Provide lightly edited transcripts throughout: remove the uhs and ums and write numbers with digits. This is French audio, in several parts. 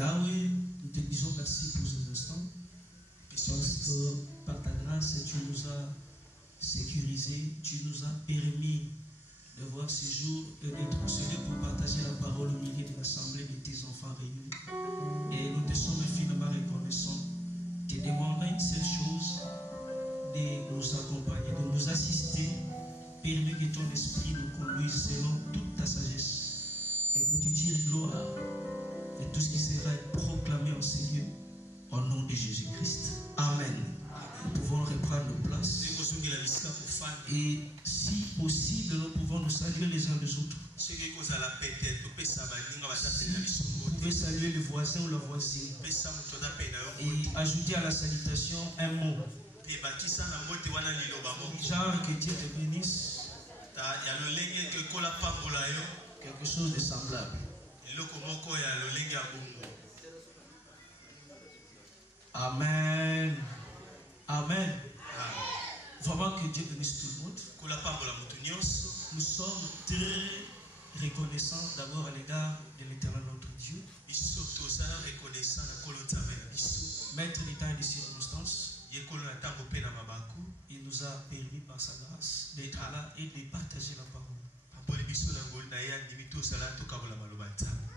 Yahweh, nous te disons merci pour cet instant. Parce que par ta grâce, tu nous as sécurisés, tu nous as permis de voir ce jour et d'être procédé pour partager la parole au milieu de l'assemblée de tes enfants réunis. Et nous te sommes infiniment reconnaissants. Te demandons une seule chose, de nous accompagner, de nous assister. Permets que ton esprit nous conduise selon toute ta sagesse et que tu tires gloire de tout ce qui sera proclamé en ces lieux au nom de Jésus-Christ. Amen. Nous pouvons reprendre nos places. Et si possible, nous pouvons nous saluer les uns les autres. Vous pouvez saluer le voisin ou la voisine. Et ajouter à la salutation un mot. Genre que Dieu te bénisse. Quelque chose de semblable. Amen. Amen. Vraiment que Dieu bénisse tout le monde. Nous sommes très reconnaissants d'abord à l'égard de l'Éternel notre Dieu. Maître des temps et des circonstances. Il nous a permis par sa grâce d'être là et de partager la parole.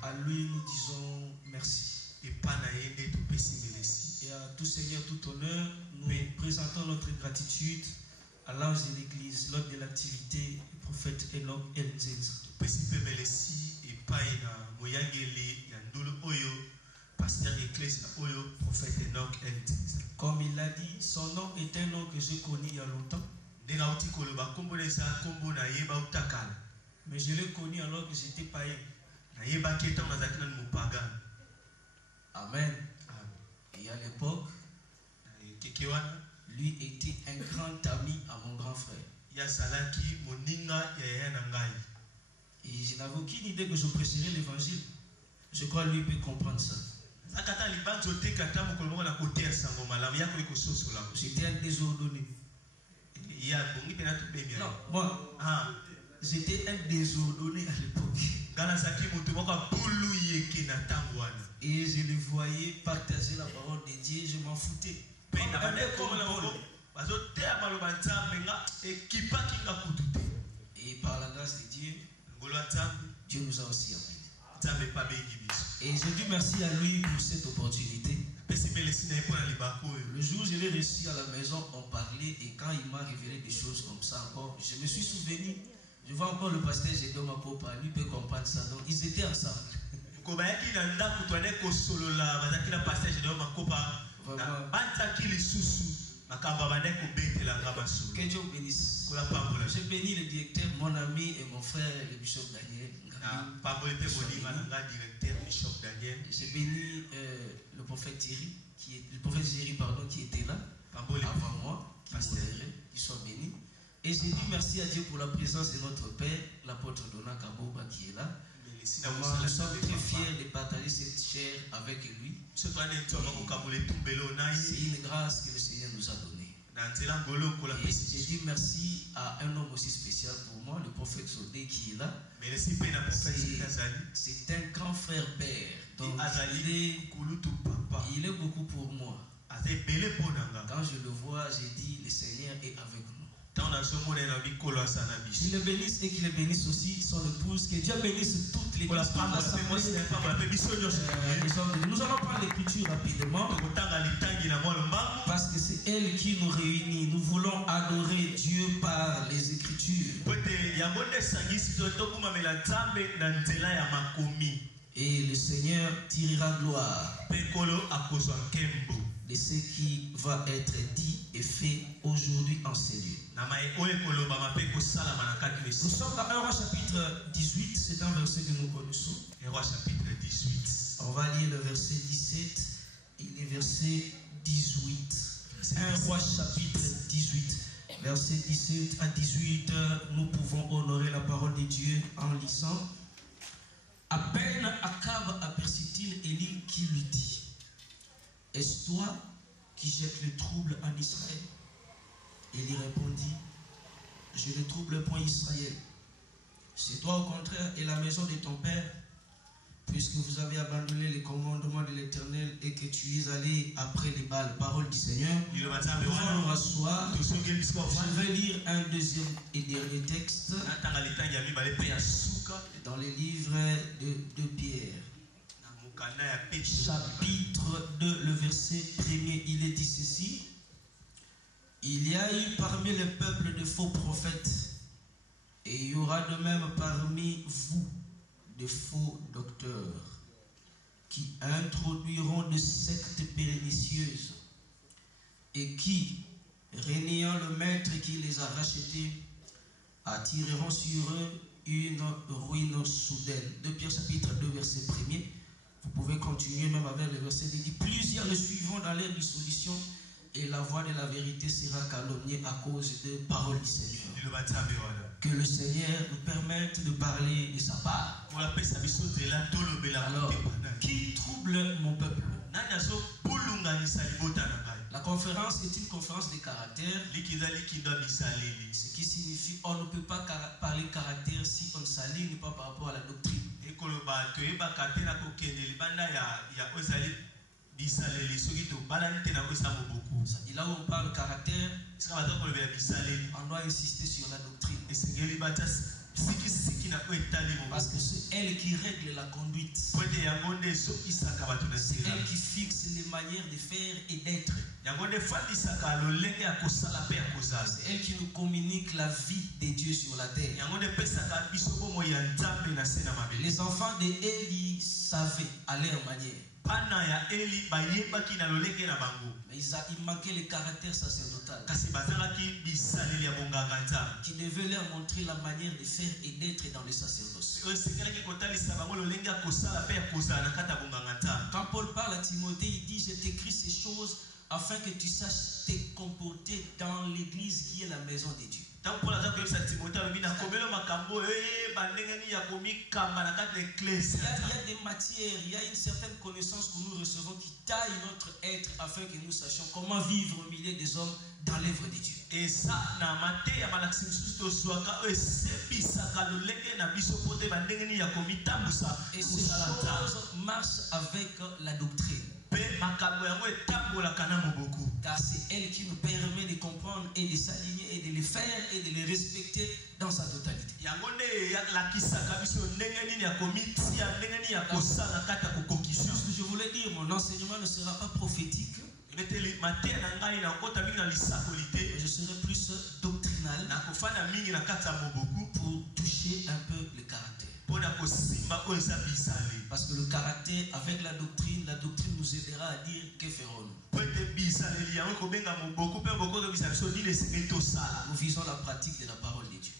À lui nous disons merci. Et à tout Seigneur, tout honneur, nous présentons notre gratitude à l'âge de l'Église lors de l'activité du prophète Enoch Elzenza. Comme il l'a dit, son nom est un nom que j'ai connu il y a longtemps. Mais je l'ai connu alors que j'étais païen. Amen. Et à l'époque, lui était un grand ami à mon grand frère. Et je n'avais aucune idée que je prêcherais l'évangile. Je crois que lui peut comprendre ça. J'étais un désordonné. Non, moi, j'étais un désordonné à l'époque. Et je le voyais partager la parole de Dieu, je m'en foutais. Et par la grâce de Dieu, Dieu nous a aussi amenés. Et je dis merci à lui pour cette opportunité. Le jour où je l'ai reçu à la maison, on parlait et quand il m'a révélé des choses comme ça encore, je me suis souvenu. Je vois encore le pasteur Gédéon Mapopa, lui peut comprendre ça. Donc ils étaient ensemble. Que Dieu bénisse. Je bénis le directeur, mon ami et mon frère, le bishop Daniel. Je bénis le prophète Thierry, qui était là avant moi, qui soit béni. Et je dis merci à Dieu pour la présence de notre Père, l'apôtre Dona Kaboba qui est là. Nous sommes très fiers de partager cette chair avec lui. C'est une grâce que le Seigneur nous a donnée. Et je dis merci à un homme aussi spécial pour moi, le prophète Sodé qui est là. C'est un grand frère père. Donc il est beaucoup pour moi. Quand je le vois, j'ai dit le Seigneur est avec nous. Qu'il le bénisse et qu'il le bénisse aussi son épouse. Que Dieu bénisse toutes les personnes. Nous allons prendre l'écriture rapidement. Parce que c'est elle qui nous réunit. Nous voulons adorer Dieu par les écritures. Et le Seigneur tirera gloire de ce qui va être dit et fait aujourd'hui en ces lieux. Nous sommes dans 1 Roi chapitre 18, c'est un verset que nous connaissons. 1 Roi chapitre 18. On va lire le verset 17 et le verset 18. 1 Roi chapitre 18, verset 17 à 18, nous pouvons honorer la parole de Dieu en lisant. À peine Akab aperçut-il Élie qui lui dit: est-ce toi qui jettes le trouble en Israël? Élie répondit: je ne trouble point Israël. C'est toi au contraire et la maison de ton père. puisque vous avez abandonné les commandements de l'Éternel et que tu es allé après les Baals, parole du Seigneur, nous pouvons nous rasseoir. Je vais lire un deuxième et dernier texte dans les livres de Pierre. Chapitre 2, le verset 1er, il est dit ceci. Il y a eu parmi le peuple de faux prophètes, et il y aura de même parmi vous de faux docteurs qui introduiront de sectes pernicieuses et qui, reniant le maître qui les a rachetés, attireront sur eux une ruine soudaine. 2 Pierre chapitre 2 verset 1er. Vous pouvez continuer même avec le verset qui dit: plusieurs le suivront dans leur dissolution et la voix de la vérité sera calomniée à cause des paroles du Seigneur. Que le Seigneur nous permette de parler de sa part. Alors, qui trouble mon peuple? La conférence est une conférence de caractère. Ce qui signifie on ne peut pas parler caractère si on ne s'aligne pas par rapport à la doctrine. Là où on parle caractère, on doit insister sur la doctrine. Parce que c'est elle qui règle la conduite. C'est elle qui fixe les manières de faire et d'être. C'est elle qui nous communique la vie de Dieu sur la terre. Les enfants d'Élie savaient à leur manière. Mais il manquait le caractère sacerdotal qui devait leur montrer la manière de faire et d'être dans le sacerdoce. Quand Paul parle à Timothée, il dit: je t'écris ces choses afin que tu saches te comporter dans l'église qui est la maison de Dieu. Il y a des matières, il y a une certaine connaissance que nous recevons qui taille notre être afin que nous sachions comment vivre au milieu des hommes dans l'œuvre de Dieu. Et ça, et ces choses marchent avec la doctrine. Car c'est elle qui nous permet de comprendre et de s'aligner et de les faire et de les respecter dans sa totalité. Ce que je voulais dire, mon enseignement ne sera pas prophétique. Je serai plus doctrinal pour toucher un peu le caractère. Parce que le caractère avec la doctrine nous aidera à dire que ferons-nous. Nous visons la pratique de la parole de Dieu.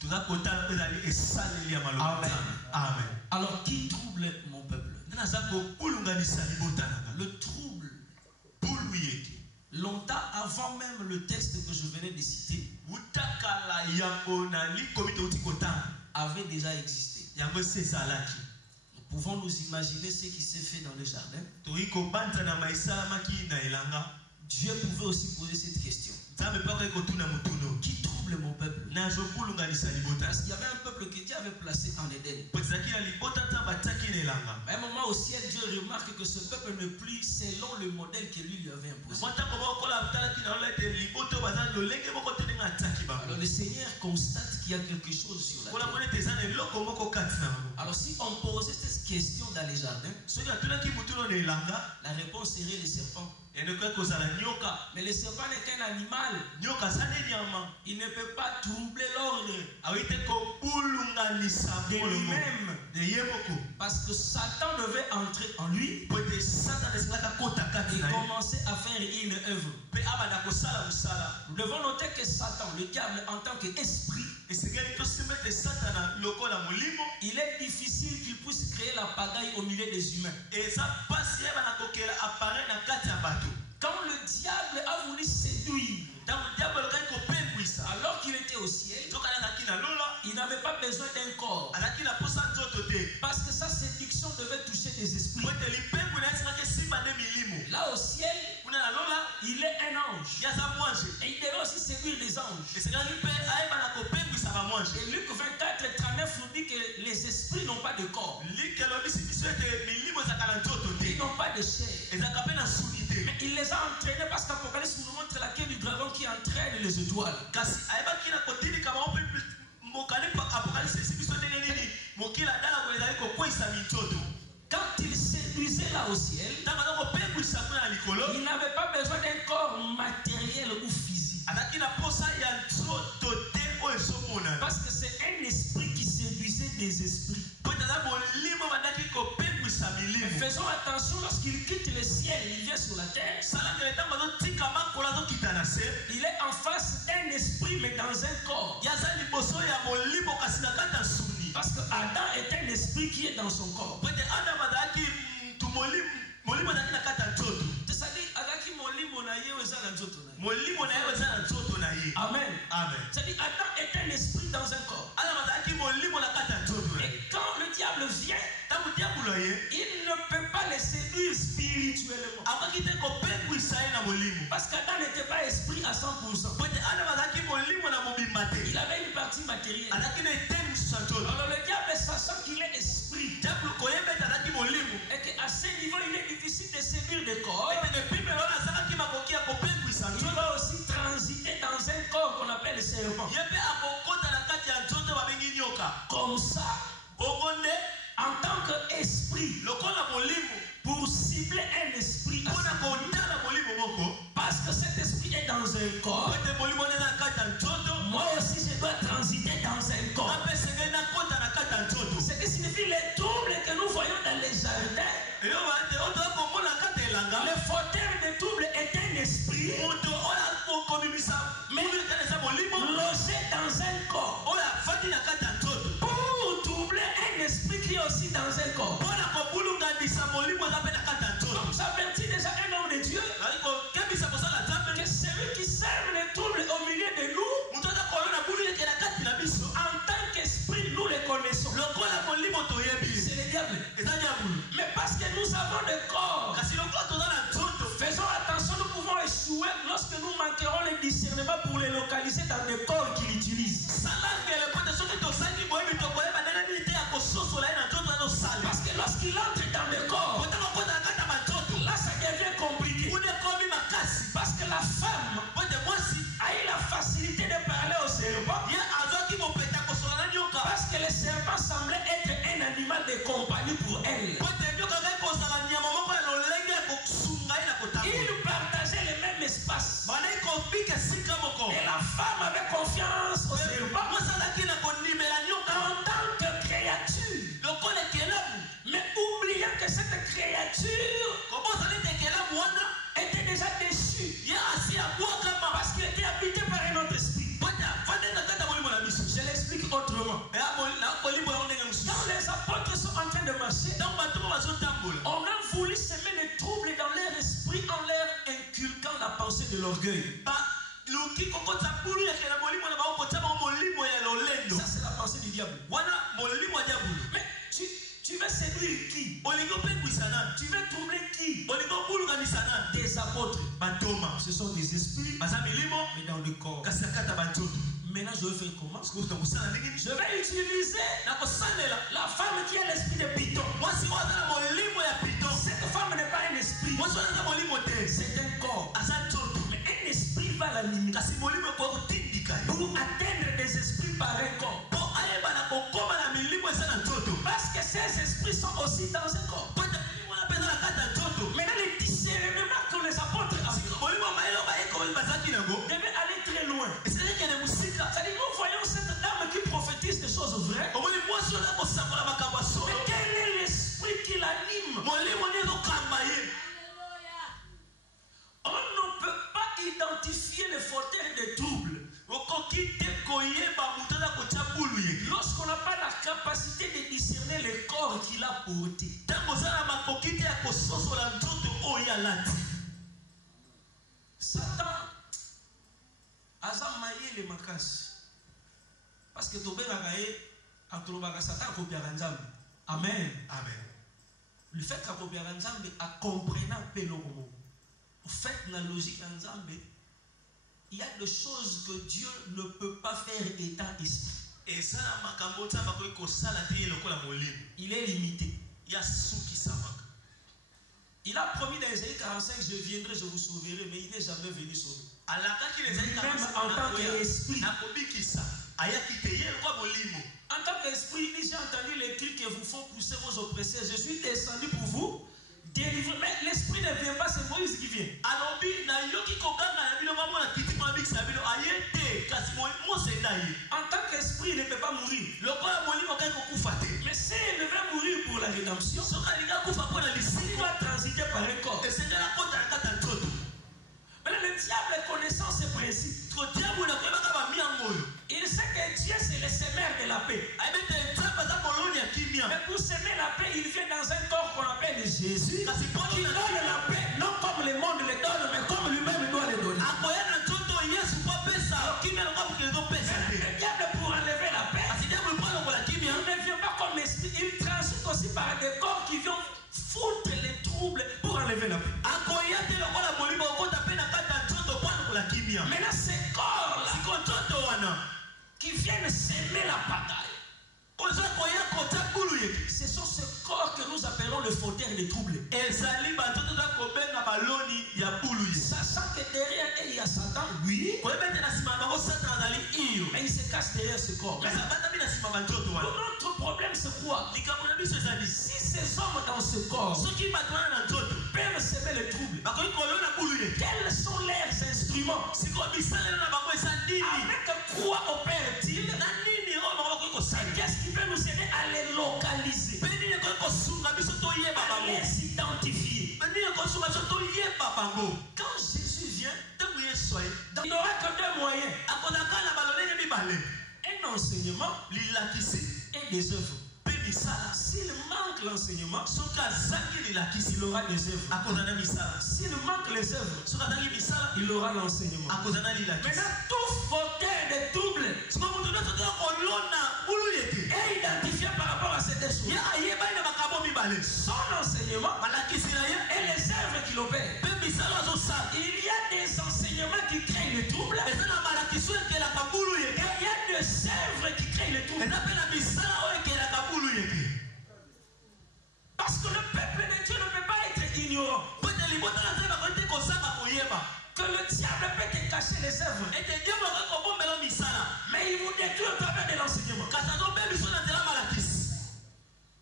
Amen. Amen. Alors qui trouble mon peuple? Le trouble, longtemps avant même le texte que je venais de citer, avait déjà existé. Nous pouvons nous imaginer ce qui s'est fait dans le jardin. Dieu pouvait aussi poser cette question. Qui trouble mon peuple? Parce qu'il y avait un peuple que Dieu avait placé en Éden. À un moment au ciel, Dieu remarque que ce peuple ne plie selon le modèle que lui avait imposé. Alors le Seigneur constate qu'il y a quelque chose sur la terre. Alors si on posait cette question dans les jardins, la réponse serait les serpents. Mais le serpent n'est qu'un animal. Il ne peut pas troubler l'ordre de lui-même. Parce que Satan devait entrer en lui et commencer à faire une œuvre. Nous devons noter que Satan, le diable, en tant qu'esprit, il est difficile qu'il puisse créer la pagaille au milieu des humains. Quand le diable a voulu séduire, alors qu'il était au ciel, il n'avait pas besoin d'un corps. Parce que sa séduction devait toucher des esprits. Là au ciel, il est un ange. Et il devait aussi séduire des anges. Et Luc 24, 39 nous dit que les esprits n'ont pas de corps. Ils n'ont pas de chair. Mais il les a entraînés parce qu'Apocalypse nous montre la queue du dragon qui entraîne les étoiles. Quand il séduisait là au ciel, il n'avait pas besoin d'un corps matériel ou physique. Parce que c'est un esprit qui séduisait des esprits. Faisons attention lorsqu'il quitte le ciel, il vient sur la terre. Il est en face d'un esprit mais dans un corps. Parce que Adam est un esprit qui est dans son corps. Amen. C'est-à-dire Adam est un esprit dans un corps. Et quand le diable vient, il ne peut pas les séduire spirituellement. Parce qu'Adam n'était pas esprit à 100%. Il avait une partie matérielle. Alors le diable, sachant qu'il est esprit, et qu'à ce niveau il est difficile de séduire des corps, il va aussi transiter dans un corps qu'on appelle le serpent. Comme ça, en tant qu'esprit, pour cibler un esprit, parce que cet esprit est dans un corps, moi aussi je dois transiter dans un corps. Ce qui signifie les troubles que nous voyons dans les jardins. Le fauteur de troubles est un esprit, mais logé dans un corps. Pour troubler un esprit qui est aussi dans un corps. Donc ça avertit déjà un homme de Dieu que celui qui sème les troubles au milieu de nous, en tant qu'esprit, nous les connaissons. C'est le diable. Mais parce que nous avons des corps, faisons attention, nous pouvons échouer lorsque nous manquerons le discernement pour les localiser dans des corps qu'il utilise. Parce que lorsqu'il entre dans le corps, là ça devient compliqué. Parce que la femme a eu la facilité de parler au serpent. Parce que le serpent semblait être un animal de compagnie pour elle. Ils partageaient le même espace. Et la femme avait confiance au serpent en tant que créature. Mais oubliant que cette créature était déjà déchue. Parce qu'il était habité par un autre esprit. Je l'explique autrement. Quand les apôtres sont en train de marcher, on a voulu semer les troubles dans leur esprit en leur inculquant la pensée de l'orgueil. Ça c'est la pensée du diable. Mais tu veux séduire qui? Tu veux troubler qui? Des apôtres. Ce sont des esprits, mais dans le corps. Maintenant, je vais faire comment? Je vais utiliser la femme qui a l'esprit de Python. Cette femme n'est pas un esprit. C'est un corps. Mais un esprit va la limiter. Pour atteindre des esprits par un corps. Parce que ces esprits sont aussi dans un corps. Maintenant, les discernements que les apôtres devaient aller très loin. C'est-à-dire, nous voyons cette dame qui prophétise des choses vraies. Mais quel est l'esprit qui l'anime? On ne peut pas identifier le fauteur des troubles lorsqu'on n'a pas la capacité de discerner le corps qu'il a porté. Satan a maillé les makasi. Parce que Satan a Amen. Le fait que a compris un peu le mot. En fait, la logique il y a des choses que Dieu ne peut pas faire étant esprit. Il est limité. Il a promis dans Isaïe 45, je viendrai, je vous sauverai, mais il n'est jamais venu sauver. Même en tant qu'esprit. En tant qu'esprit, j'ai entendu les cris que vous font pousser vos oppresseurs. Je suis descendu pour vous délivrer. Mais l'esprit ne vient pas, c'est Moïse qui vient. En tant qu'esprit, il ne peut pas mourir. Mais s'il devait mourir pour la rédemption, il doit transiter par un corps. Mais le diable connaissant ses principes. Il sait que Dieu c'est le semeur de la paix. Mais pour semer la paix, il vient dans un corps qu'on appelle Jésus. Qui donne la paix, non comme le monde le donne, mais comme lui-même doit le donner. Le diable pour enlever la paix, il ne vient pas comme esprit, il transite aussi par des corps qui viennent foutre les troubles pour enlever la paix. Maintenant, ces corps-là qui viennent semer la pagaille, ce sont ces corps que nous appelons le fauteuil des troubles. Sachant que derrière elle, il y a Satan, oui. Mais il se cache derrière ce corps. Notre problème, c'est quoi? Si ces hommes dans ce corps peuvent semer le trouble, quels sont leurs instruments? Avec quoi opèrent-ils? Qu'est-ce qui peut nous aider à les localiser, à les identifier? Quand Jésus vient, il n'aura que deux moyens: un enseignement et des œuvres. S'il manque l'enseignement, il aura des œuvres. S'il manque les œuvres, il aura l'enseignement. Maintenant, tout fauteuil de trouble est identifié par rapport à cette choses. Son enseignement et les œuvres qu'il opère. Il y a des enseignements qui créent le trouble. Et il y a des œuvres qui créent le trouble. Parce que le peuple de Dieu ne peut pas être ignorant. Que le diable peut te cacher les œuvres, mais il vous détruit au travers de l'enseignement.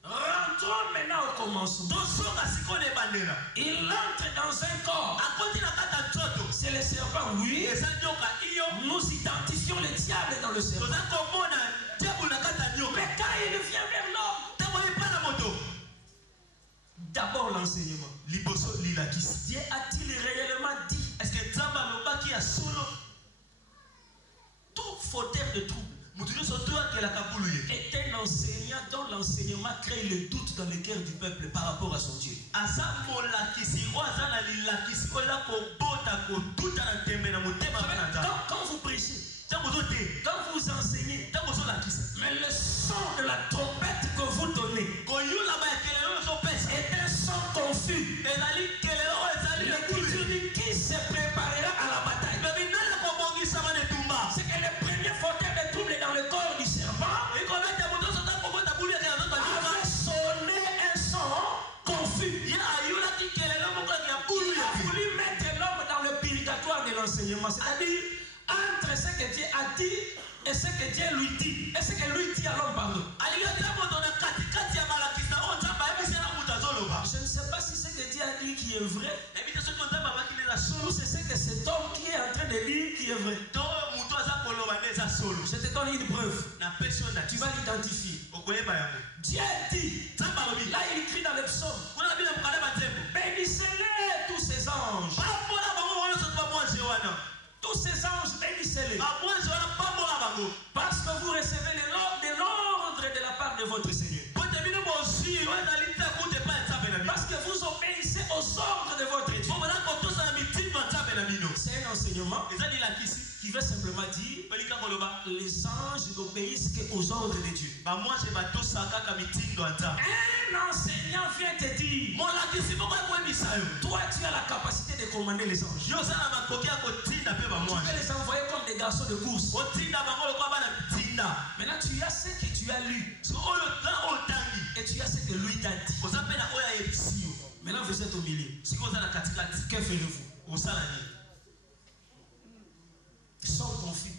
Rentrons maintenant au commencement. Il entre dans un corps. C'est le serpent, oui. Nous identifions le diable dans le serpent. Mais quand il vient vers l'homme, d'abord l'enseignement. Dieu a-t-il réellement dit? Est-ce que tout fauteuil de trouble est un enseignant dont l'enseignement crée le doute dans le cœur du peuple par rapport à son Dieu? Quand vous prêchez, quand vous enseignez, mais le son de la trompette que vous donnez est un son confus. L'Écriture dit qui se préparera à la bataille. C'est que le premier fauteuil de trouble dans le corps du serpent avait sonné un son confus. Il a voulu mettre l'homme dans le purgatoire de l'enseignement, c'est-à-dire entre ce que Dieu a dit et ce que Dieu lui dit, et ce que lui dit à l'homme, pardon. Je ne sais pas si ce que Dieu a dit qui est vrai, ou c'est ce que cet homme qui est en train de dire qui est vrai. Je te donne une preuve. Tu vas l'identifier. Dieu dit, là il écrit dans le psaume, bénissez-les tous ces anges. Tous ces anges, bénissez-les. Parce que vous recevez de l'ordre de la part de votre Seigneur. Parce que vous obéissez aux ordres de votre Dieu. C'est un enseignement qui veut simplement dire les anges n'obéissent qu'aux ordres de Dieu. Un enseignant vient te dire, toi tu as la capacité de commander les anges. Tu peux les envoyer comme des garçons de course. Maintenant, tu as ce que tu as lu. Et tu as ce que lui t'a dit. Maintenant, vous êtes au milieu. Que ferez-vous? Sans conflit.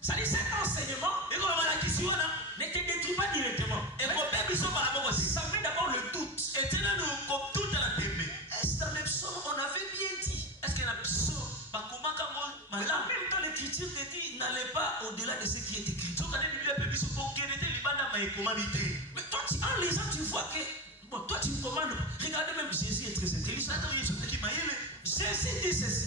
Ça dit, cet enseignement ne te détruit pas directement. Ça met d'abord le doute. Est-ce dans les psaumes on avait bien dit? En même temps, l'écriture te dit, n'allez pas au-delà de ce qui est écrit. Mais toi, en lisant, tu vois que, bon, toi tu me commandes. Regardez, même Jésus est très intelligent. Jésus dit ceci.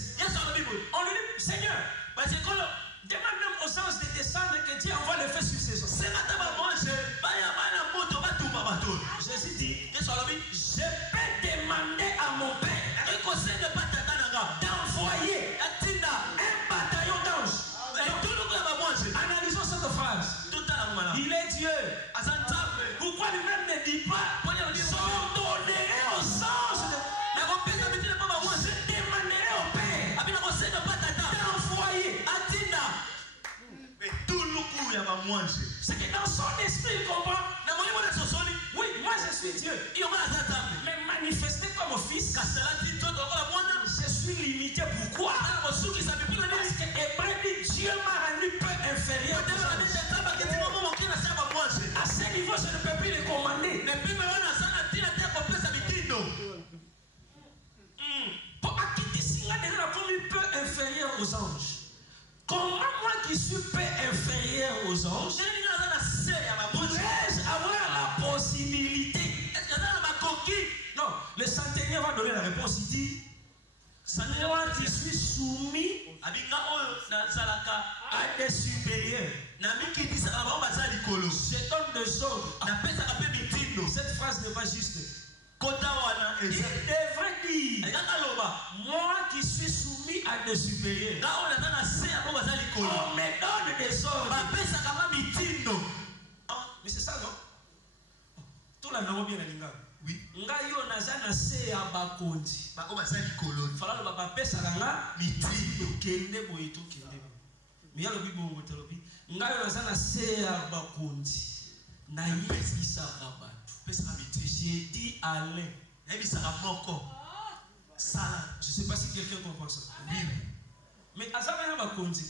On lui dit, Seigneur, demande même aux anges de descendre et que Dieu envoie le feu sur ces hommes. Jésus dit, je peux demander à mon Père d'envoyer un bataillon d'anges. Analysons cette phrase. Il est Dieu. Pourquoi lui-même ne dit pas, j'ordonnerai aux anges, je demanderai au Père d'envoyer. C'est que dans son esprit, il comprend. Oui, moi je suis Dieu. Mais manifesté comme fils, je suis limité. Pourquoi? Parce que Hébreu dit, Dieu m'a rendu peu inférieur. À ce niveau, je ne peux plus les commander. Pour acquitter cela, il a promis peu inférieur aux anges. Comment moi qui suis peu inférieur aux anges, pourrais-je avoir la possibilité? Non, le centenier va donner la réponse. Il dit, moi qui suis soumis à des supérieurs, je donne des ordres. Cette phrase n'est pas juste. Il devrait dire, moi qui suis soumis à des supérieurs, on me donne des ordres. Mais c'est ça, non? Tout la nom bien à l'ingam. Oui. Ngayo nazana se abakondi. Fala lo baba pesa kanga mitindo kende boito kende. Mais yalo bibo ngotelobi. Ngayo nazana se abakondi. Na yebisa rabatu. Pesa mitindo. J'ai dit Alain. Yebisa raboko. Sala. Je sais pas si quelqu'un comprend ça. Oui. Mais azaba na bakondi.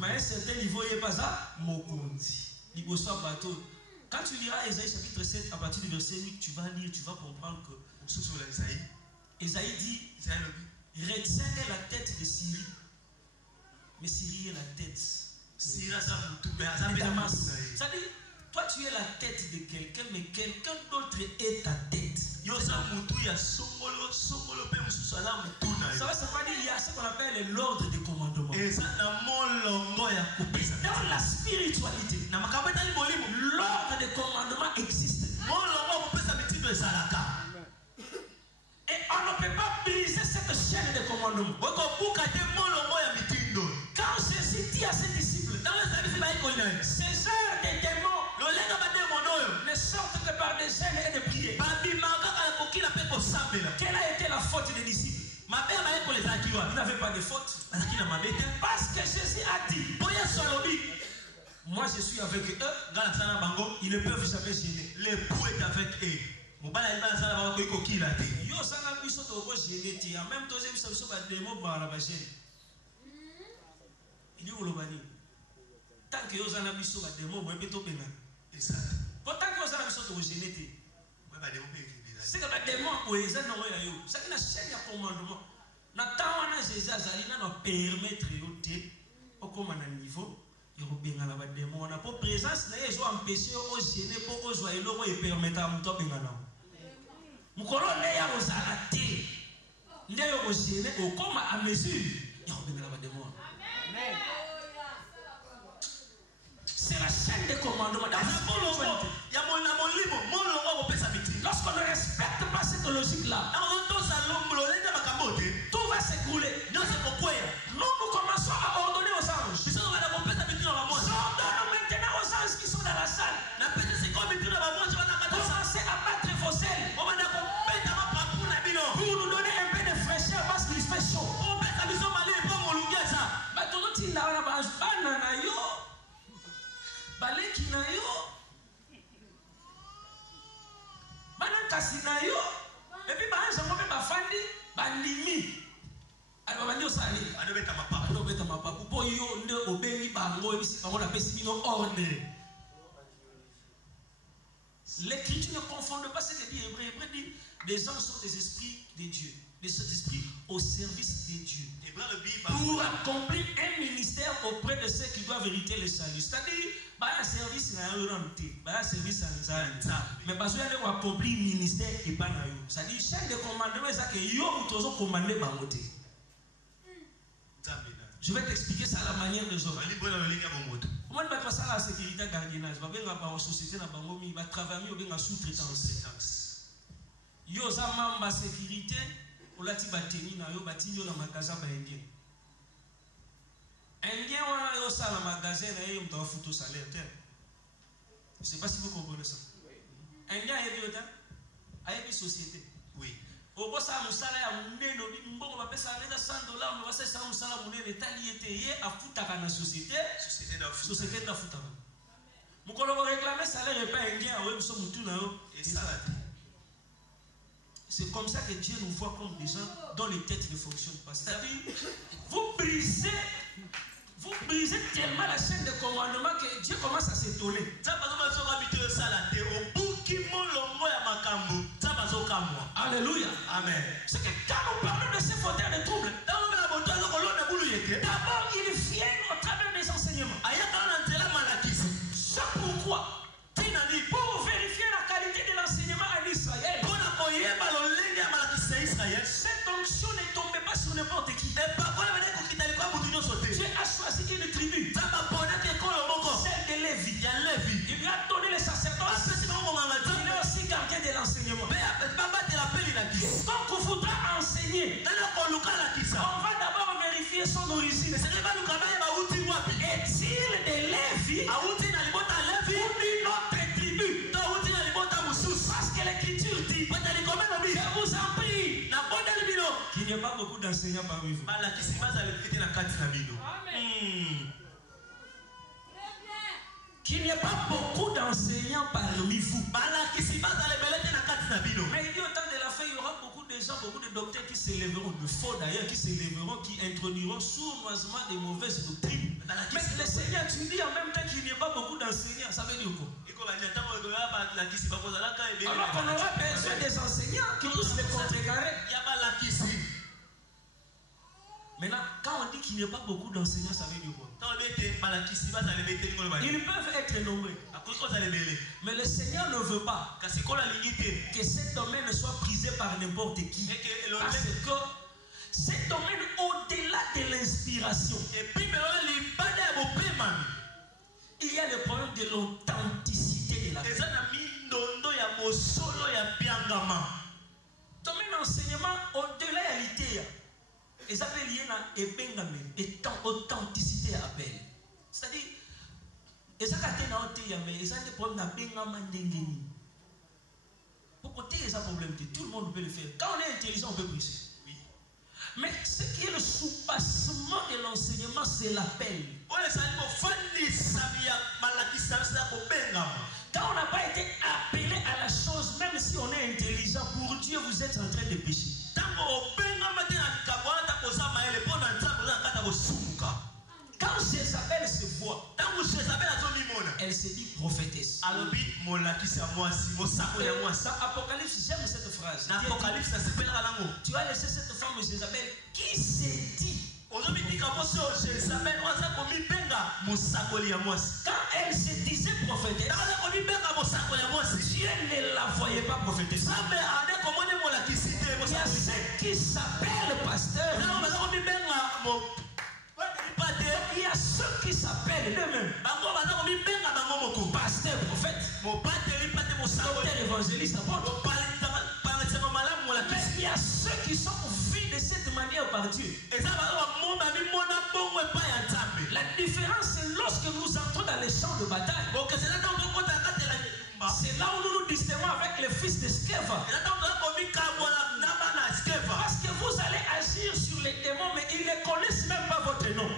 Mais à un certain niveau il pas ça mokondi. Liboso bateau. Quand tu liras Ésaïe chapitre 7 à partir du verset 8, tu vas lire, tu vas comprendre que Ésaïe dit, retiens la tête de Syrie. Mais Syrie est la tête. Ça dit, toi tu es la tête de quelqu'un, mais quelqu'un d'autre est ta tête. Ça va se faire dire, il y a ce qu'on appelle l'ordre des commandements. Dans la spiritualité, l'ordre des commandements existe. Et on ne peut pas briser cette chaîne de commandements. Quand Jésus dit à ses disciples, ces heures des démons ne sortent que par des gènes et des prières. Quelle a été la faute des disciples? Ils n'avaient pas de faute. Parce que Jésus a dit, moi je suis avec eux, ils ne peuvent jamais gêner. L'époux est avec eux. En même temps, il dit tant que vous avez des démons, vous pouvez tout bénir. Tant que vous avez des démons, c'est que les démons, c'est que la chaîne de commandement. Jésus a permettre au commandant niveau. Il y a des démons. Pour présence, ils ont empêché aux gêner pour aux joyeux et permettre à nous de bénir. Nous avons des démons. Nous avons à mesure. Il y a des démons. C'est la chaîne de commandement. Lorsqu'on ne respecte pas cette logique-là, tout va s'écrouler. Nous commençons à ordonner aux anges. J'ordonne maintenant aux anges qui sont dans la salle. Commencez à battre vos ailes pour nous donner un peu de fraîcheur parce qu'il fait chaud. L'écriture ne confonde pas ce que dit Hébreu. Hébreu dit des hommes sont des esprits de Dieu, des esprits au service de Dieu, pour accomplir un ministère auprès de ceux qui doivent hériter le salut. C'est-à-dire, un service un service mais parce qu'il y a accomplir ministère et pas na yo. C'est-à-dire, chaque de commandement c'est que yo ou commandé bangote. Je vais t'expliquer ça à la manière des autres. Comment on va passer à la sécurité gardiennage? On va avoir une société dans Bangomi, on va travailler au bien sous-traitance. Yo za mamba sécurité, on l'a dit bateni na yo batini na magasin ba indien. Indien wana yo ça na magasin na yo mta photo salaire. Je sais pas si vous comprenez ça. Indien a eu autant, a eu société. Oui. Au bout ça musala ya muneno mbongo ba pesa leta $100 on va ça musala munene taliete à futaka na société da futaka. Mukolo réclamer salaire et pas indien ouais so mutu na yo et ça. C'est comme ça que Dieu nous voit comme des gens dont les têtes ne fonctionnent pas. C'est-à-dire, vous brisez tellement la chaîne de commandement que Dieu commence à s'étonner. Alléluia. Amen. C'est que quand nous parlons de ces fauteurs de troubles, d'abord ils viennent au travers des enseignements. C'est pourquoi, pour vérifier la qualité de l'enseignement en Israël, cette onction ne tombait pas sur n'importe qui. Dieu a choisi une tribu, celle de Lévi. Il lui a donné le sacerdoce. Il est aussi gardien de l'enseignement. Donc on voudra enseigner. On va d'abord vérifier son origine. Est-il de Lévi ou d'une autre tribu? Parce que l'écriture dit, je vous en prie, qu'il n'y a pas beaucoup d'enseignants parmi vous. Qu'il n'y ait pas beaucoup d'enseignants parmi vous. Mais il y a autant de la fin, il y aura beaucoup de gens, beaucoup de docteurs qui s'élèveront, de faux d'ailleurs, qui s'élèveront, qui introduiront sournoisement des mauvaises doctrines. Mais le Seigneur, tu dis en même temps qu'il n'y a pas beaucoup d'enseignants, ça veut dire quoi? Alors qu'on aura besoin des enseignants qui puissent les contrecarrer. Maintenant, quand on dit qu'il n'y a pas beaucoup d'enseignants, ça veut dire quoi? Ils peuvent être nombreux. Mais le Seigneur ne veut pas que ce domaine soit prisé par n'importe qui. Parce que ce domaine, au-delà de l'inspiration, il y a le problème de l'authenticité de la paix. Domaine d'enseignement, au-delà de l'idée, ils appellent étant authenticité à appel. C'est-à-dire, ils ont des problèmes d'abengama. Pour côté, ils ont des problèmes. Tout le monde peut le faire. Quand on est intelligent, on peut prêcher. Oui. Mais ce qui est le sous-bassement de l'enseignement, c'est l'appel. Quand on n'a pas été appelé à la chose, même si on est intelligent, pour Dieu, vous êtes en train de pécher. Quand Jézabel se voit, elle se dit prophétesse. Apocalypse, j'aime cette phrase. Tu as laissé cette femme Jézabel qui s'est dit. Quand elle se disait prophétesse, Dieu ne la voyait pas prophétesse. Il y a ceux qui s'appellent pasteur. Il y a ceux qui s'appellent eux-mêmes pasteur, prophète, docteur, évangéliste, apôtre. Mais il y a ceux qui sont vus de cette manière par Dieu. La différence, c'est lorsque nous entrons dans les champs de bataille. C'est là où nous nous distinguons avec les fils de Sceva. Parce que vous allez agir sur les démons, mais ils ne connaissent même pas votre nom.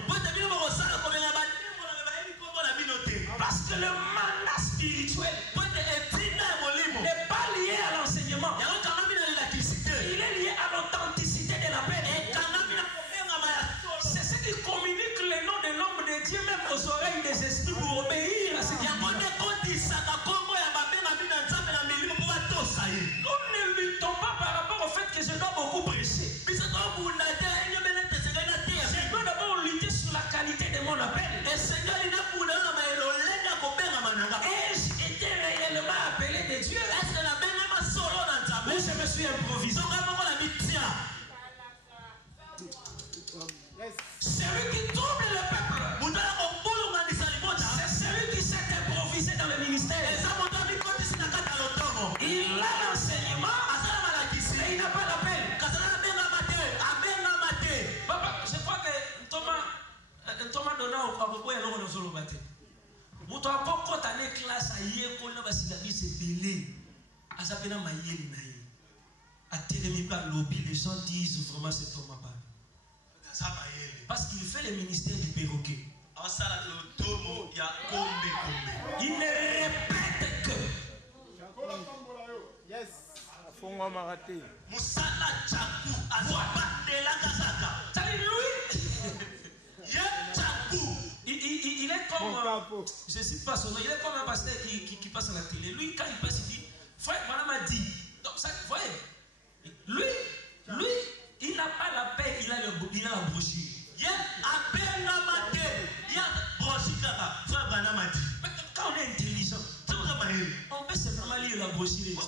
Parce que le mandat spirituel n'est pas lié à l'enseignement. Il est lié à l'authenticité de la paix. Pour toi, quand tu as une classe à hier, quand tu as c'est belé. À ça, tu as à lobby, les gens disent vraiment c'est ton papa. Parce qu'il fait le ministère du perroquet. Il ne répète que. Yes. Fongo maraté. Musala Chaku Azwabandela Kazaka. C'est lui. Il est comme. Je ne sais pas son nom. Il est comme un pasteur qui passe à la télé. Lui, quand il passe, il dit frère, voilà m'a dit. Donc, ça, vous voyez. Lui, il n'a pas la paix, il a la brochure. Quand on est intelligent, on peut simplement lire la brochure.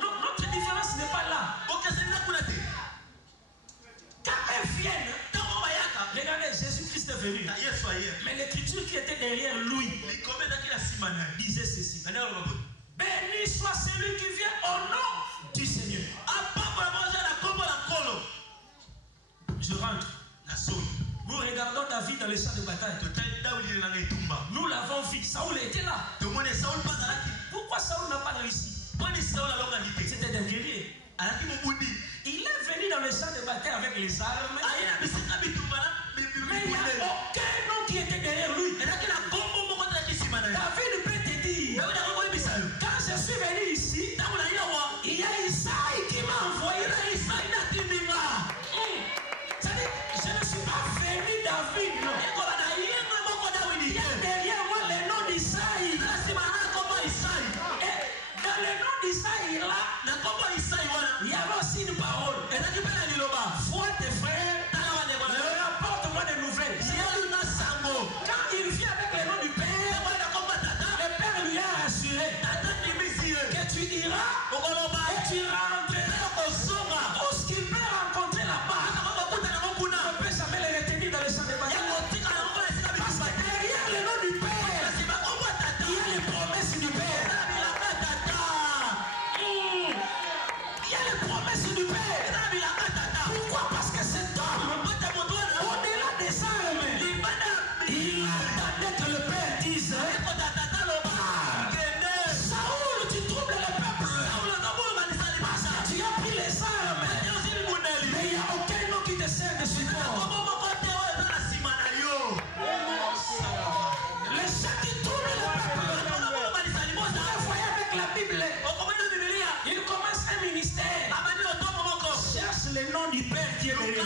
Notre différence n'est pas là. Quand elles viennent, regardez, Jésus-Christ est venu. Mais l'écriture qui était derrière lui disait ceci. Béni soit celui qui vient au nom du Seigneur. Je rentre. Nous regardons David dans le champ de bataille. Nous l'avons vu. Saoul était là. Pourquoi Saoul n'a pas réussi? C'était un guerrier. Il est venu dans le champ de bataille avec les armes. Mais il n'y a aucun nom qui était derrière lui. David peut te dire, quand je suis venu ici, il y a Isaïe qui m'a envoyé. C'est-à-dire, je ne suis pas venu David. Il y a derrière moi le nom d'Isaïe. Et dans le nom d'Isaïe, là, il y avait aussi une parole. Vois tes frères, rapporte-moi des nouvelles. Quand il vient avec le nom du Père, le Père lui a assuré que tu iras et tu rentreras. Tout ce qu'il peut rencontrer là-bas, on ne peut jamais le retenir dans le champ de bataille. Parce que derrière le nom du Père, il y a les promesses du Père. Il y a les promesses du Père. Pourquoi? Parce que cet homme, au-delà des armes, il attendait que le Père dise Saoul, tu troubles le peuple. Parce que tu as pris les armes. Mais il n'y a aucun nom qui te sert de support. Les gens qui troublent le peuple, vous le voyez avec la Bible. Il commence un ministère. Cherche le nom du Père qui est derrière.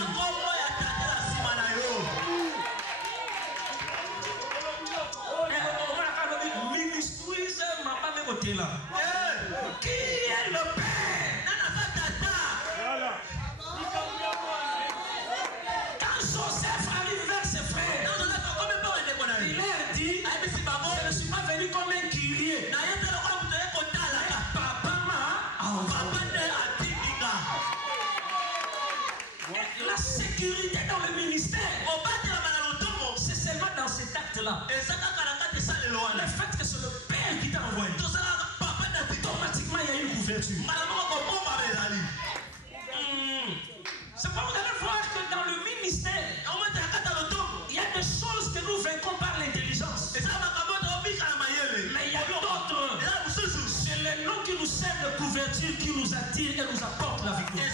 Ministrise ma femme côté là. Qui est le Père? Voilà. Quand Joseph arrive vers ses frères, il leur dit je ne suis pas venu comme un cuirier. Papa m'a envoyé. La sécurité dans le ministère, c'est seulement dans cet acte-là. Le fait que c'est le Père qui t'a envoyé, automatiquement il y a une couverture. C'est pas vous allez voir que dans le ministère, il y a des choses que nous vaincons par l'intelligence. Mais il y a d'autres. C'est le nom qui nous sert de couverture qui nous attire et nous apporte la victoire.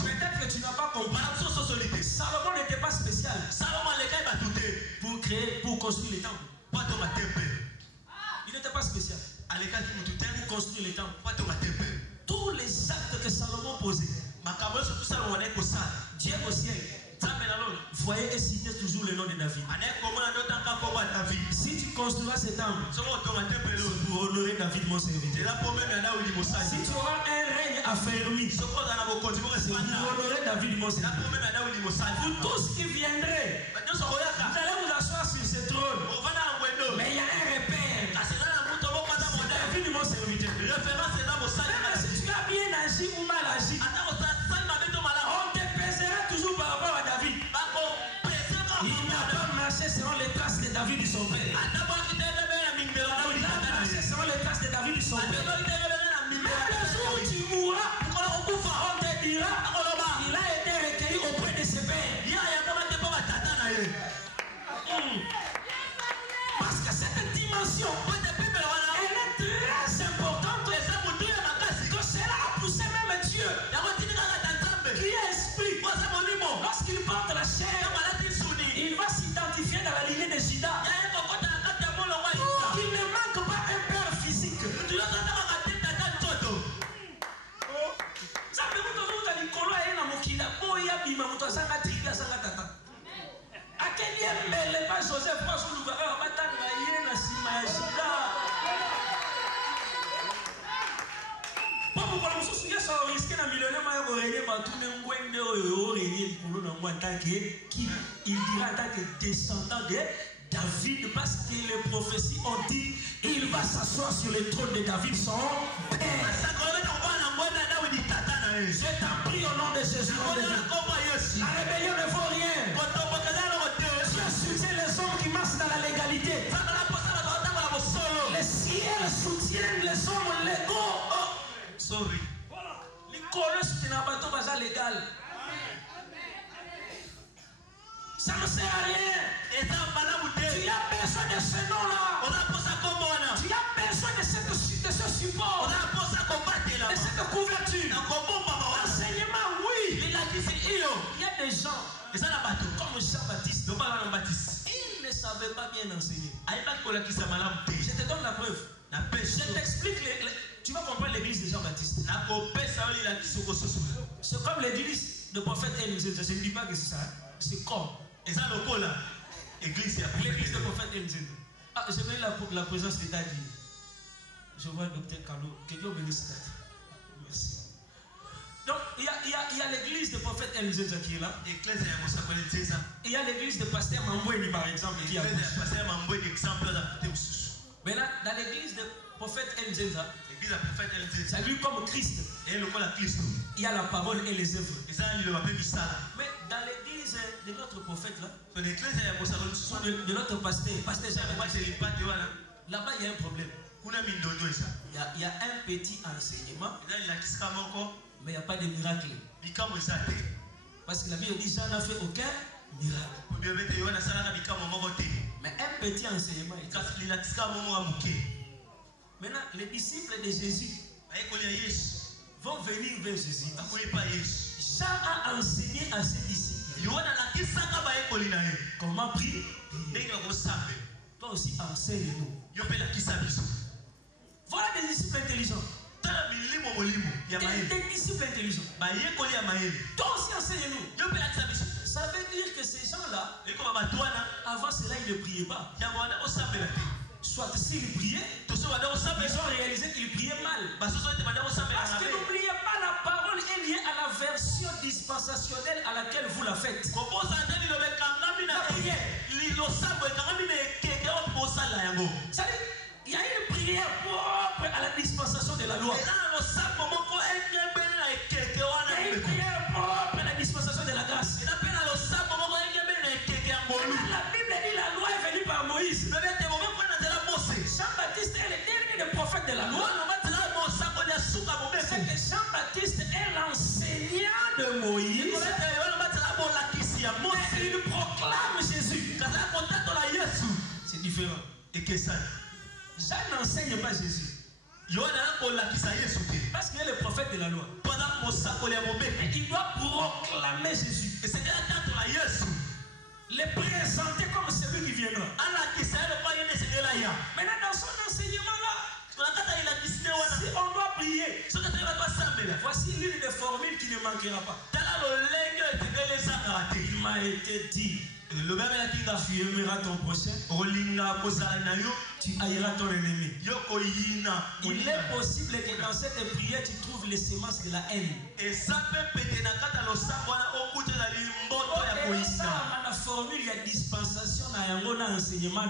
Peut-être que tu n'as pas compris. Salomon n'était pas spécial pour construire les temples. Il n'était pas spécial pour construire les temples. Tous les actes que Salomon posait, Dieu au ciel voyez et citait toujours le nom de David. Si tu construiras ces temples, c'est pour honorer David mon serviteur. Si tu auras un règne affermi, c'est pour honorer David mon serviteur. Vous tous qui viendrez, vous allez vous asseoir sur ce trône. Mais il y a un repère. C'est David mon serviteur. Même si tu as bien agi ou mal agi, on te pèsera toujours par rapport à David. Il n'a pas marché selon les traces de David et son père. Il n'a marché selon les traces de David et son père. Même le jour où tu mourras, kufa, on te dira, il a été recueilli auprès de ses pères. Parce que cette dimension, elle est très importante. Que cela a poussé même Dieu, qui est esprit. Lorsqu'il porte la chair, il va s'identifier dans la lignée de Juda. Il ne manque pas un père physique. Joseph il dira en tant que descendant de David, parce que les prophéties ont dit il va s'asseoir sur le trône de David, son père. Je t'en prie au nom de Jésus. La rébellion ne vaut rien. Dieu soutient les hommes qui marchent dans la légalité. Le ciel soutient les hommes légaux. Sorry. L'école soutient un bateau légal. Ça ne sert à rien. Tu as besoin de ce nom-là. Tu as besoin de ce support. De cette couverture. Enseignement, oui. Il y a des gens comme Jean-Baptiste. Il ne savait pas bien enseigner. Je te donne la preuve. Je t'explique. Tu vas comprendre l'église de Jean-Baptiste. C'est comme l'église de prophète Élisée. Je ne dis pas que c'est ça. C'est comme. L'église de prophète Élisée. Ah, je veux la présence de Dadi. Je vois le docteur Carlo. Que Dieu bénisse Dadi. Merci. Donc, il y a l'église de prophète Élisée qui est là. Il y a l'église de pasteur Mamboueni, par exemple, qui est là. Maintenant, dans l'église de prophète Élisée, c'est lui comme Christ. Il y a la parole et les œuvres. Mais dans l'église de notre prophète là, de notre pasteur là-bas il y a un problème. Il y a un petit enseignement, mais il n'y a pas de miracle. Parce que la Bible dit, Jean n'a fait aucun miracle. Mais un petit enseignement. Maintenant, les disciples de Jésus vont venir vers Jésus. Jean a enseigné à ses disciples comment prier. Toi aussi, enseigne-nous. Voilà des disciples intelligents. Des disciples intelligents. Toi aussi, enseigne-nous. Ça veut dire que ces gens-là, avant cela, ils ne priaient pas. Soit s'ils priaient, ils ont réalisé qu'ils priaient mal. Parce que n'oubliez pas, la parole est liée à la version dispensationnelle à laquelle vous la faites. La prière. Il y a une prière propre à la dispensation de la loi. Il y a une prière propre à la dispensation de la grâce. La Bible dit la loi est venue par Moïse. Jean-Baptiste est le dernier des prophètes de la loi. C'est que Jean-Baptiste est l'enseignant de Moïse. Mais il proclame Jésus. C'est différent. Jean n'enseigne pas Jésus. Parce qu'il est le prophète de la loi. Mais il doit proclamer Jésus. Les présenter comme celui qui viendra. Maintenant, dans son enseignement-là, si on doit prier, voici l'une des formules qui ne manquera pas. Il m'a été dit, tu aimeras ton prochain, tu haïras ton ennemi. Il est possible que dans cette prière tu trouves les semences de la haine. La formule, il y a dispensation, il y a enseignement.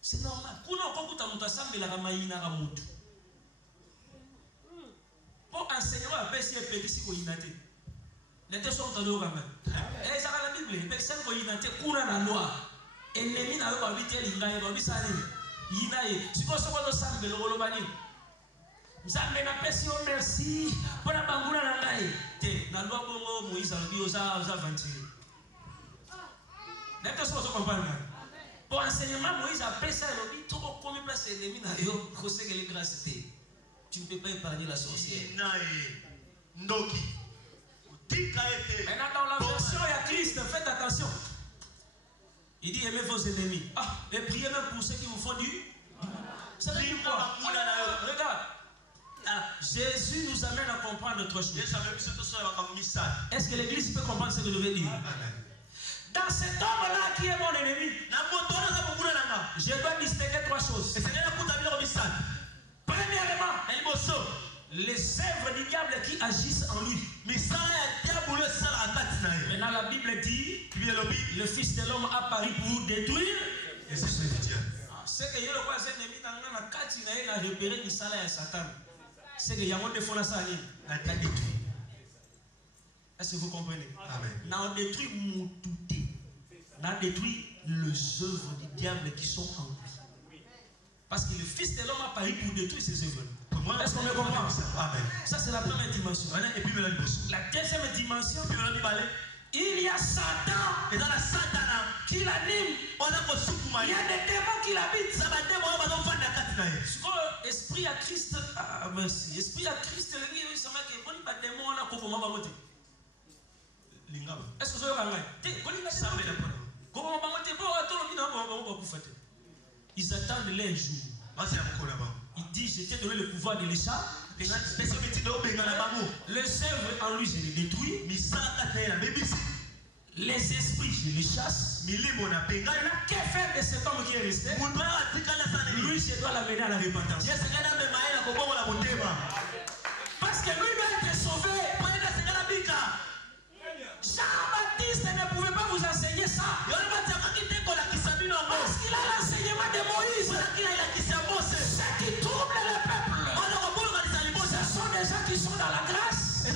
C'est normal. Pour enseigner, on appelle si un petit si vous inate. Les deux sont dans la Bible. Personne qui inate, courant la loi. Ennemi n'a pas vu tel, il n'a pas vu ça. Il n'a pas vu ça. Nzambe na pesi o merci pour la bangula na ngai. Te na loi bongo Moïse alobi oza aventure. N'est-ce pas comprendre? Pour enseignement Moïse a pris ça alobi to ko komi place ennemi na yo ko segele grâce te. Tu ne peux pas épargner la sorcière. Ndoki. Maintenant dans la version il y a Christ, faites attention. Il dit aimez vos ennemis. Ah, et priez même pour ceux qui vous font du. Ça veut dire quoi? Regarde. Jésus nous amène à comprendre trois choses. Est-ce que l'église peut comprendre ce que je veux dire? Dans cet homme-là qui est mon ennemi, je dois distinguer trois choses. Premièrement, les œuvres du diable qui agissent en lui. Maintenant la Bible dit, le Fils de l'homme apparu pour détruire. C'est que le voisin ennemi dans la carte, il a repéré le salaire à Satan. C'est que Yamon défend la saline, la détruit. Est-ce que vous comprenez? On a détruit Moutouté. On a détruit les œuvres du diable qui sont en lui. Parce que le Fils de l'homme a apparu pour détruire ces œuvres. Est-ce qu'on me comprend? Ça c'est la première dimension. Et puis la deuxième dimension, il y a Satan qui l'anime. Il y a des démons qui l'habitent. Esprit à Christ. Ah, merci. Esprit à Christ. Est-ce que vous avez ils attendent les jours. Il dit, je t'ai donné le pouvoir de l'écharpe. Les œuvres en lui, je les détruis. Les esprits, je les chasse. Maintenant, que faire de cet homme qui est resté? Lui, je dois l'amener à la repentance. Parce que lui doit être sauvé. Jean-Baptiste ne pouvait pas vous enseigner ça. Parce qu'il a l'enseignement de Moïse. Ceux qui troublent le peuple, ce sont des gens qui sont dans la grâce, mais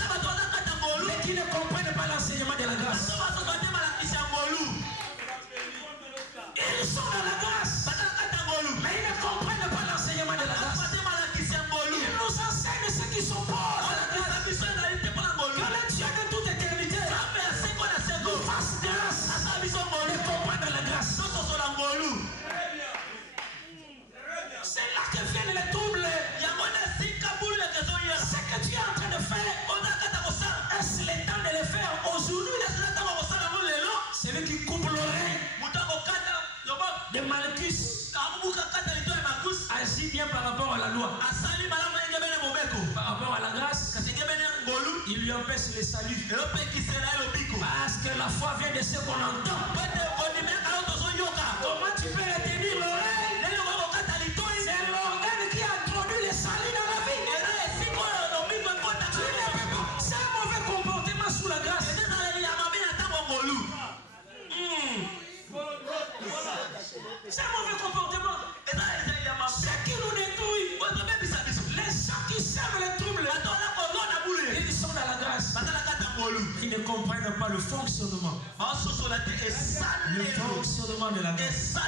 qui ne comprennent pas l'enseignement de la grâce. Ils sont dans la grâce, mais ils ne comprennent pas l'enseignement de la grâce. Ils nous enseignent ceux qui sont pauvres. Que le Dieu de toute éternité nous fasse grâce de comprendre la grâce. C'est là que viennent les troubles. Ce que tu es en train de faire, est-ce le temps de le faire aujourd'hui? Celui qui coupe l'oreille de Malchus agit bien par rapport à la loi. Par rapport à la grâce, il lui empêche le salut. Parce que la foi vient de ce qu'on entend. Comment tu peux retenir l'oreille? C'est l'organe qui a introduit le salut dans la vie. C'est un mauvais comportement sous la grâce. C'est un mauvais comportement. Ce qui nous détruit, les gens qui sèment les troubles, ils sont dans la grâce. Ils ne comprennent pas le fonctionnement. Le fonctionnement de la grâce. En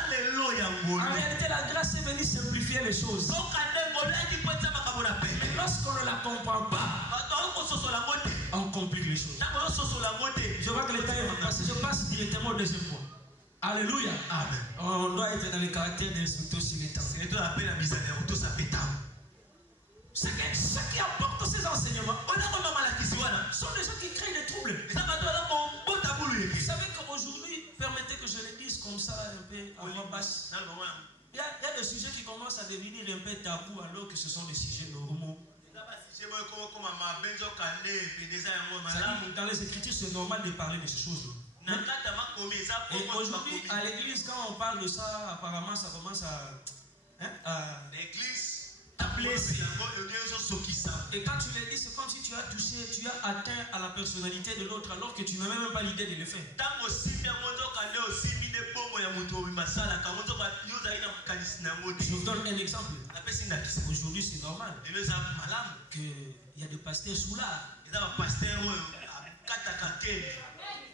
réalité, la grâce est venue simplifier les choses. Mais lorsqu'on ne la comprend pas, on complique les choses. Je vois que le temps est passé. Je passe directement au deuxième point. Alléluia. Amen. On doit être dans le caractère de l'instructeur sur les temps. Ceux qui apportent ces enseignements sont des gens qui créent des troubles. Vous savez qu'aujourd'hui, permettez que je le dise comme ça un peu à voix basse. Il y a des sujets qui commencent à devenir un peu tabous alors que ce sont des sujets normaux. Dans les Écritures, c'est normal de parler de ces choses. Et aujourd'hui, à l'église, quand on parle de ça, apparemment, ça commence à blesser. Et quand tu le dis, c'est comme si tu as touché, tu as atteint à la personnalité de l'autre alors que tu n'as même pas l'idée de le faire. Je vous donne un exemple. Aujourd'hui, c'est normal qu'il y a des pasteurs soulard.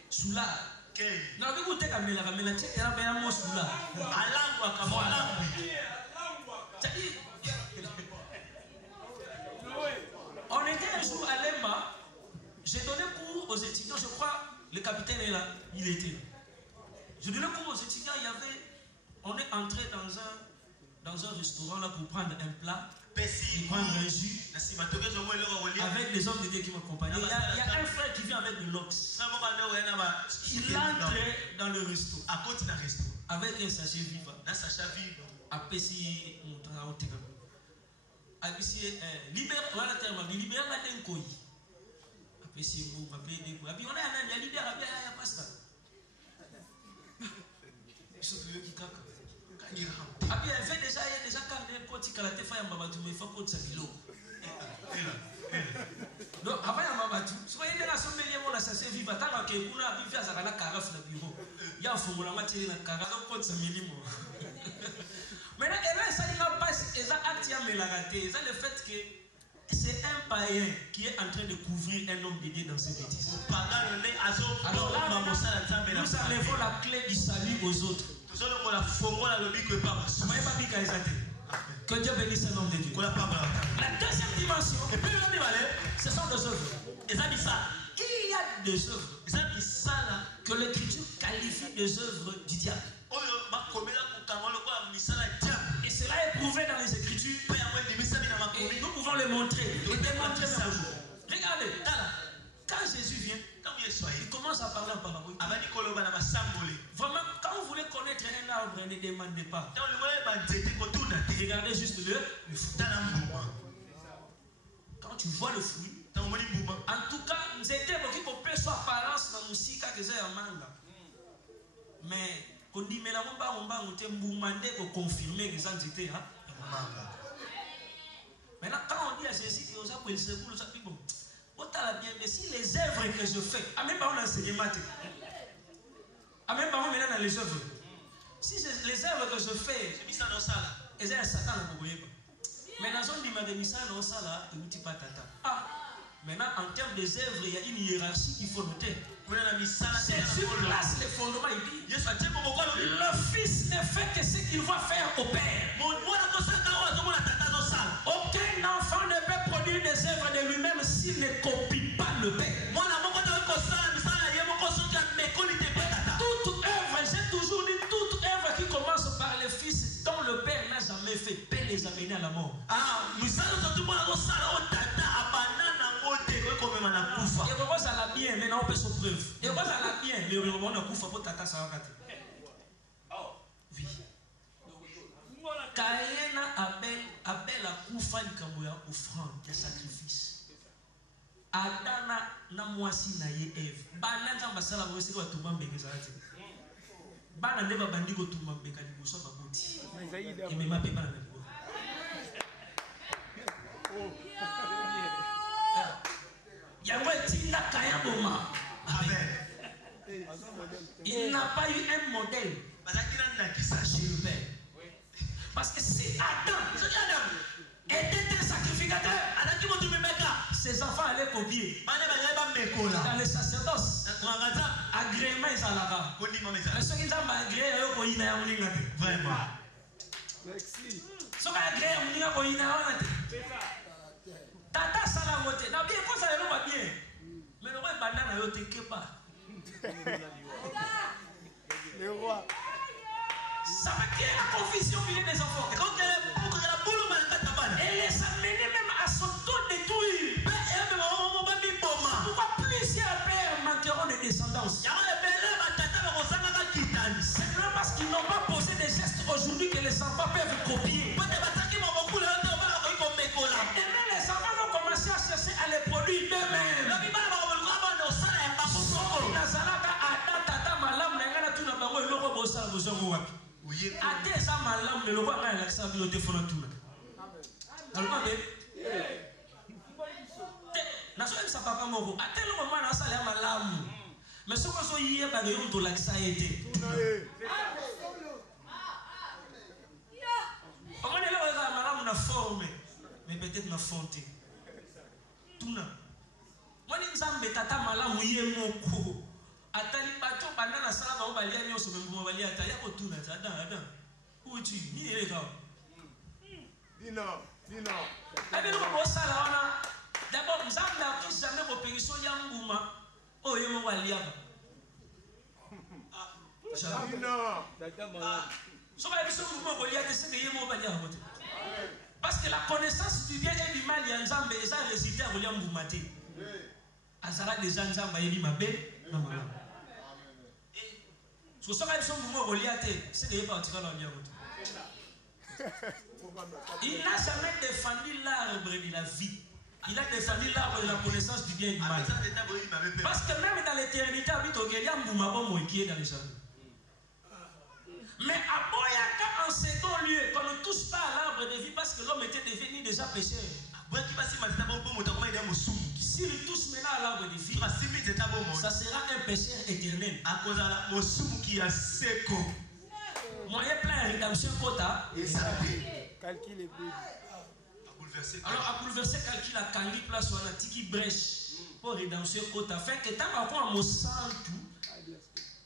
Soulard. Non, mais vous êtes à Mela, tu es à Mela, soulard. capitaine est là, il était là. Je donnais cours aux étudiants, on est entré dans un restaurant là pour prendre un plat, et prendre un jus, avec des hommes de Dieu qui m'accompagnaient. Il y a un frère qui vient avec de l'ox. Il entre dans le resto, avec un sachet viva. Après, si on travaille, après, si libère la terre, libère la terre. Après, si vous m'appelez des coups, on a un libère, il y a pas ça. Ils sont tous qui caca. Après, il fait déjà quand il côté quand la tête fait un babatu, mais il faut qu'on s'habille l'eau. Donc, avant un babatu, soyez dans la sommelier, on a sachet viva, tant que vous avez vu à la carafe dans le bureau. Il y a un fond, la matière dans la carafe, donc on s'habille. Maintenant, ça n'a pas acte à mélanger. C'est le fait que c'est un païen qui est en train de couvrir un homme de Dieu dans ses bêtises. Alors là, nous enlevons la clé du salut aux autres. Que Dieu bénisse un homme de Dieu. La deuxième dimension, ce sont des œuvres. Il y a des œuvres que l'Écriture qualifie des œuvres du diable. Et cela est prouvé dans les Écritures. Et nous pouvons le montrer. Et démontrer même aujourd'hui. Regardez, quand Jésus vient, il commence à parler en parabole. Vraiment, quand vous voulez connaître un arbre, ne demandez pas. Regardez juste le fruit. Quand tu vois le fruit, en tout cas, nous étions qui peut soit apparence dans la musique que j'ai en manga. Mais quand on dit mais là on va demander pour confirmer que ça c'était maintenant quand on dit à Jésus que ça peut le secours ça dit bon bien mais si les œuvres que je fais même pas on enseigne maths même pas on met dans les œuvres si les œuvres que je fais j'ai mis ça dans ça là et c'est Satan vous voyez pas mais dans son dit mis ça dans ça là tu dis pas tata maintenant en termes des œuvres il y a une hiérarchie qu'il faut noter. Jésus place les fondements, il dit le Fils ne fait que ce qu'il va faire au Père. Aucun enfant ne peut produire des œuvres de lui-même s'il ne copie pas le Père. Toute œuvre, j'ai toujours dit, toute œuvre qui commence par le Fils dont le Père n'a jamais fait peut les amener à la mort. Et vous allez bien, maintenant on peut se preuve. Et vous allez bien, mais on a couvert pour tata ça va. Oui. Kaena Abel a couvert le kamoya offrande, le sacrifice. Adana na mwasi na ye Eve. Bana nzamba sala mwasi ko tumba mbeke ça ati. Bana ndeba bandiko tumba mbeka ni boso baboti. Et même ma pepa na ndiko. Il n'a pas eu un modèle chez le Père. Parce que si Adam était un sacrificateur, ses enfants allaient copier. Dans les sacerdoces, agrément ils allaient. Mais ceux qui ont agréé, ils ont vraiment. Merci. Ceux qui ont agréé, ils ont tata sala vote na bien ko sala lo bien mais le roi banana yo te kepa le roi ça veut dire la confusion milieu des enfants quand la boule et les amener même à s'auto-détruire pourquoi plusieurs pères manqueront de descendance c'est parce qu'ils n'ont pas posé des gestes aujourd'hui que les enfants peuvent copier. Et même les enfants vont commencer à chercher à les produire d'eux-mêmes. Mais ce que vous y avez de l'anxiété. On est là, forme, mais peut-être ma fonte. Tout là. Moi, je suis tata malamu yé moko. Atali bato banana sala ba obalia nyoso be mo balia ta ya ko tout là. Adam. Où tu ni les gars. Dino. Abi no ko sala wana. D'abord, nzamba ki jamais ko périsson ya nguma. Oh yo mo balia ba. Parce que la connaissance du bien et du mal, il y a un zambé, et ça résulté à William Boumate. Azara des gens zamba et mabé. So ça va être son mouvement relié, c'est des parties dans l'Union. Il n'a jamais défendu l'arbre de la vie. Il a défendu l'arbre de la connaissance du bien et du mal. Parce que même dans l'éternité, il y a un mouvement qui est dans les jardins. Mais à Boyaka, en second lieu, qu'on ne touche pas à l'arbre de vie parce que l'homme était devenu déjà pécheur. S'il touche maintenant à l'arbre de vie, ça sera un pécheur éternel. Moyen plein rédemption quota. Calcul est plus. Alors, à bouleverser calcul à Kangi place ou à la tiki brèche pour rédemption quota. Fait que tant qu'on a mon sang tout,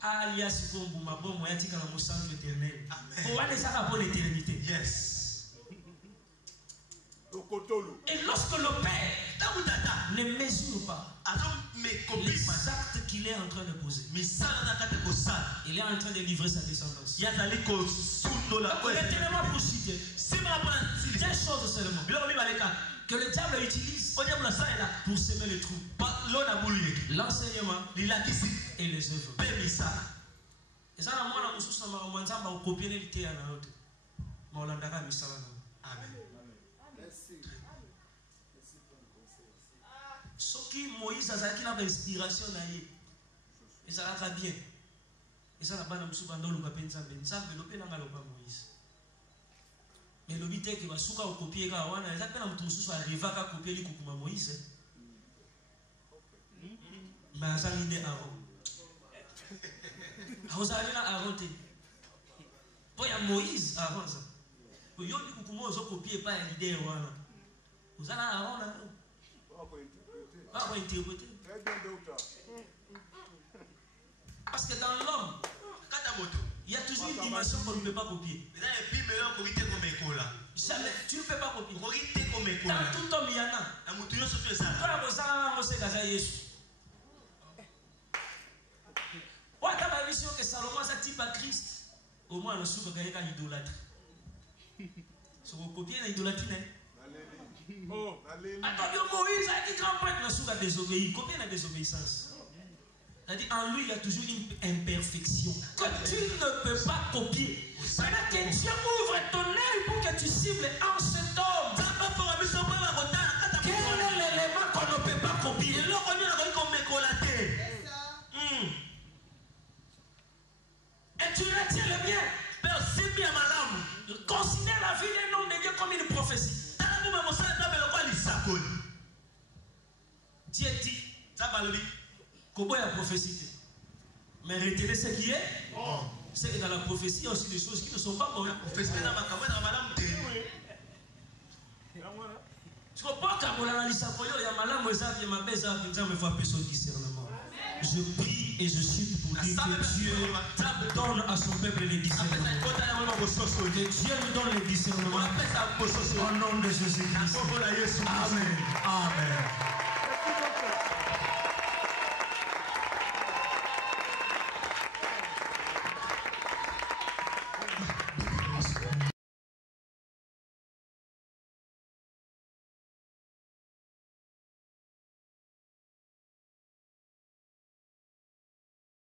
alias comme ma bonne moyen tika na mon sang éternel. Pour aller ça pour l'éternité. Yes. Et lorsque le Père ne mesure pas les actes qu'il est en train de poser, il est en train de livrer sa descendance. Retenez-moi pour citer deux choses seulement que le diable utilise pour semer le trou: l'enseignement et les œuvres. Et ça, moi, je suis en train de copier les terres. Amen. Ce qui Moïse a fait une inspiration, et ça va bien. Et ça n'a pas de Moïse. Mais le but est que Basuka au copier quand on a exactement un truc sur arriver à copier les coups Moïse. Mais ça l'idée Aaron. Vous allez là Aaron. Pour y a Moïse Aaron ça. Pour y a des coups Moïse copier pas l'idée Aaron. Vous allez Aaron là. Pas interpréter. Parce que dans l'homme, il y a toujours une dimension qu'on ne peut pas copier. Jamais, tu ne peux pas copier. Dans tout homme, il y en a. Tu as la vision que Salomon s'est type à Christ. Au moins, le souk a gagné quand idolâtre. Si vous copiez l'idolâtrie, attends, Moïse a dit grand prêtre n'a souk a désobéi. Combien la désobéissance? C'est-à-dire, en lui, il y a toujours une imperfection que tu ne peux pas copier. Maintenant que Dieu ouvre ton œil pour que tu cibles en cet homme. Quel est l'élément qu'on ne peut pas copier? Et tu retiens le bien. Considère la vie d'un homme de Dieu comme une prophétie. Dieu dit, comment il y a prophétie? Mais retenez ce qui est. C'est que dans la prophétie, il y a aussi des choses qui ne sont pas bonnes. Tu comprends quand on analyse ça, il y a malade, il y a ma baisse, il y a un discernement. Je prie et je supplie pour dire que Dieu donne à son peuple les discernements. Que Dieu nous donne les discernements. Au nom de Jésus-Christ. Amen.